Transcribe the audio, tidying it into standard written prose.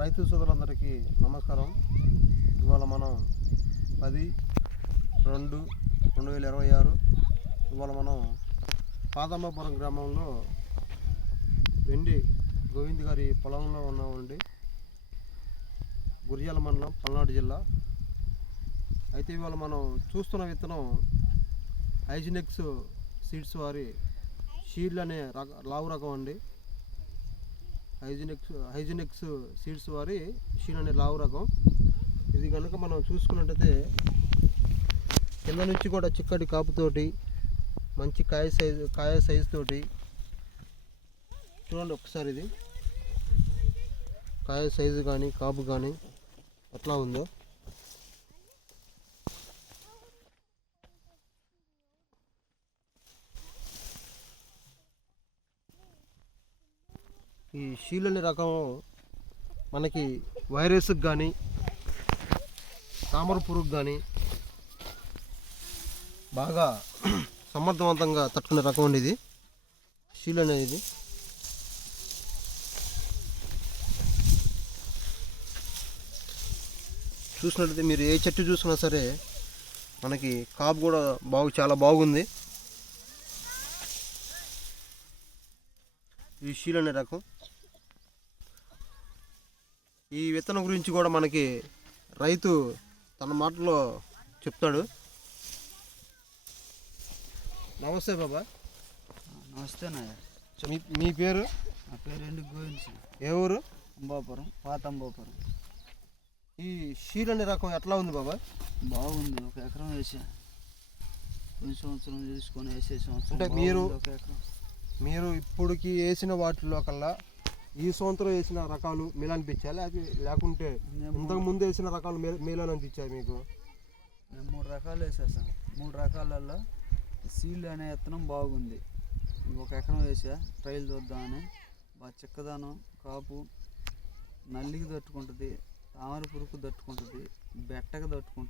రైతు సోదరులందరికీ నమస్కారం. ఇవాళ మనం 10/2/2026 ఇవాళ మనం పాదంబాపురం గ్రామంలో వెండి గోవింద్ గారి పొలంలో ఉన్నామండి. గురిజాల మండలం, పల్నాడు జిల్లా. అయితే ఇవాళ మనం చూస్తున్న విత్తనం హైజినెక్స్ సీడ్స్ వారి షీల్డ్ అనే లావు రకం అండి. హైజినెక్స్ సీడ్స్ వారి షీల్డ్ అనే లావు రకం. ఇది కనుక మనం చూసుకున్నట్టయితే కింద నుంచి కూడా చిక్కటి కాపుతోటి మంచి కాయ సైజు తోటి చూడండి ఒకసారి. ఇది కాయ సైజు కానీ కాపు కానీ ఎట్లా ఉందో. ఈ షీల్డ్ అనే రకం మనకి వైరస్కి కానీ తామర పురుగు కానీ బాగా సమర్థవంతంగా తట్టుకునే రకం అండి ఇది షీల్డ్ అనేది. చూసినట్లయితే మీరు ఏ చెట్టు చూసినా సరే మనకి కాపు కూడా చాలా బాగుంది. ఈ షీల్డ్ అనే రకం. ఈ విత్తనం గురించి కూడా మనకి రైతు తన మాటలో చెప్తాడు. నమస్తే బాబా. నమస్తే నాయ. మీ పేరు? నా పేరు ఎండు గోవింద్. ఏ ఊరు? అంబాపురం, పాతంబాపురం. ఈ షీల్డ్ అనే రకం ఎట్లా ఉంది బాబా? బాగుంది. 1 ఎకరం వేసా. కొన్ని సంవత్సరం తీసుకొని వేసే సంవత్సరం. అంటే మీరు ఇప్పటికి వేసిన వాటిలో కల్లా ఈ సంవత్సరం వేసిన రకాలు మేలు అనిపించాయి, లేకుంటే ఇంతకు ముందు వేసిన రకాలు మేలు అనిపించాయి మీకు? మేము 3 రకాలు వేసేసాం. 3 రకాలల్లో సీల్డ్ అనే విత్తనం బాగుంది. 1 ఎకరం వేసా, ట్రైల్ చూద్దామని. బాగా చిక్కదనం, కాపు, నల్లికి తట్టుకుంటుంది, తామర పురుగు తట్టుకుంటుంది, బెట్టకు తట్టుకుంటుంది.